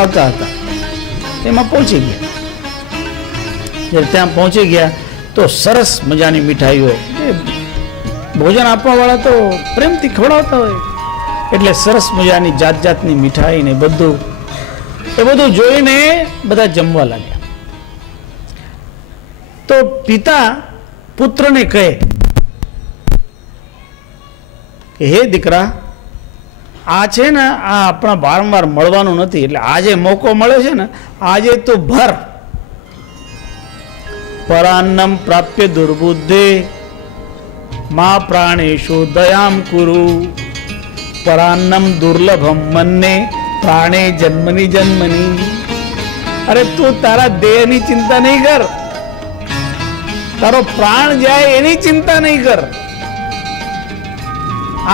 આવતા હતા એમાં પહોંચી ગયા. જ્યારે ત્યાં પહોંચી ગયા તો સરસ મજાની મીઠાઈ હોય, ભોજન આપવાવાળા તો પ્રેમથી ખવડાવતા હોય, એટલે સરસ મજાની જાત જાતની મીઠાઈ ને બધું એ બધું જોઈને બધા જમવા લાગ્યા. તો પિતા પુત્રને કહે કે હે દીકરા, આ છે ને આ આપણા વારંવાર મળવાનું નથી, એટલે આજે મોકો મળે છે ને આજે તો ભર. પરાન્નમ પ્રાપ્ય દુર્બુદ્ધે મા પ્રાણેશુ દયામ કુરુ પરાન્નમ દુર્લભમ મન્ને પ્રાણે જન્મની જન્મની. અરે તું તારા દેહની ચિંતા નહીં કર, તારો પ્રાણ જાય એની ચિંતા નહીં કર.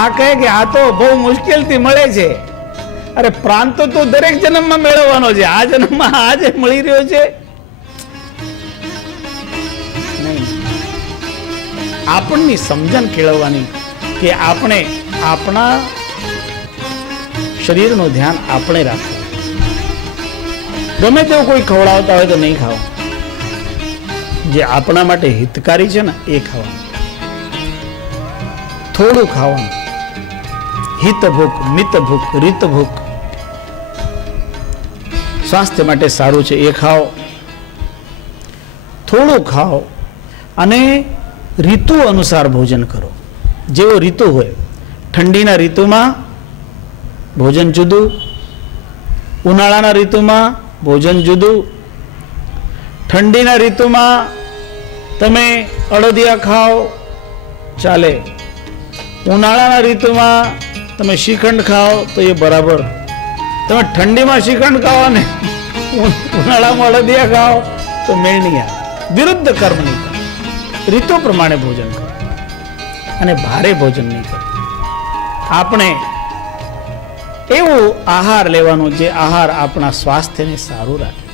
આ કહે કે આ તો બહુ મુશ્કેલથી મળે છે. અરે પ્રાણ તો તું દરેક જન્મમાં મેળવવાનો છે, આ જન્મમાં આજે મળી રહ્યો છે. આપણની સમજણ કેળવવાની કે આપણે આપણા શરીરનું ધ્યાન આપણે રાખવું. ગમે તેવું કોઈ ખવડાવતા હોય તો નહીં ખાવા, જે આપણા માટે હિતકારી છે ને એ ખાવાનું, થોડું ખાવાનું. હિત ભૂખ, મિત ભૂખ, રીત ભૂખ સ્વાસ્થ્ય માટે સારું છે, એ ખાઓ. થોડું ખાઓ અને ઋતુ અનુસાર ભોજન કરો. જેવો ઋતુ હોય, ઠંડીના ઋતુમાં ભોજન જુદું, ઉનાળાના ઋતુમાં ભોજન જુદું. ઠંડીના ઋતુમાં તમે અડદિયા ખાઓ ચાલે, ઉનાળાના ઋતુમાં તમે શ્રીખંડ ખાઓ તો એ બરાબર. તમે ઠંડીમાં શ્રીખંડ ખાઓ ને ઉનાળામાં અડદિયા ખાઓ તો મેળ નહીં આવે. વિરુદ્ધ કર્મ નહીં કરો, ઋતુ પ્રમાણે ભોજન કરો અને ભારે ભોજન નહીં કરો. આપણે એવું આહાર લેવાનો જે આહાર આપણા સ્વાસ્થ્યને સારું રાખે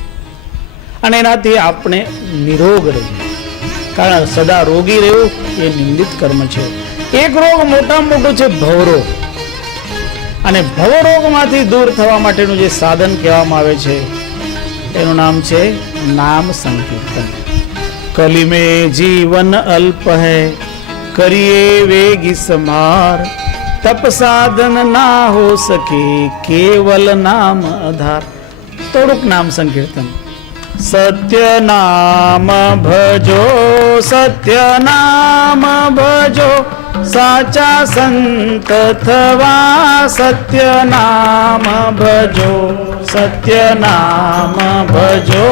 અને એનાથી આપણે નિરોગ રહીએ. કારણ સદા રોગી રહેવું એ નિંદિત કર્મ છે. એક રોગ મોટામાં મોટો છે ભવરોગ, અને ભવરોગમાંથી દૂર થવા માટેનું જે સાધન કહેવામાં આવે છે એનું નામ છે નામ સંકીર્તન. કલી में जीवन अल्प है करिए वेगी समार तप साधन ना हो सके केवल नाम आधार. થોડુંક નામ સંકીર્તન. સત્ય નામ ભજો, સત્ય નામ ભજો, સાચા સંત થવા સત્ય નામ ભજો, સત્ય નામ ભજો.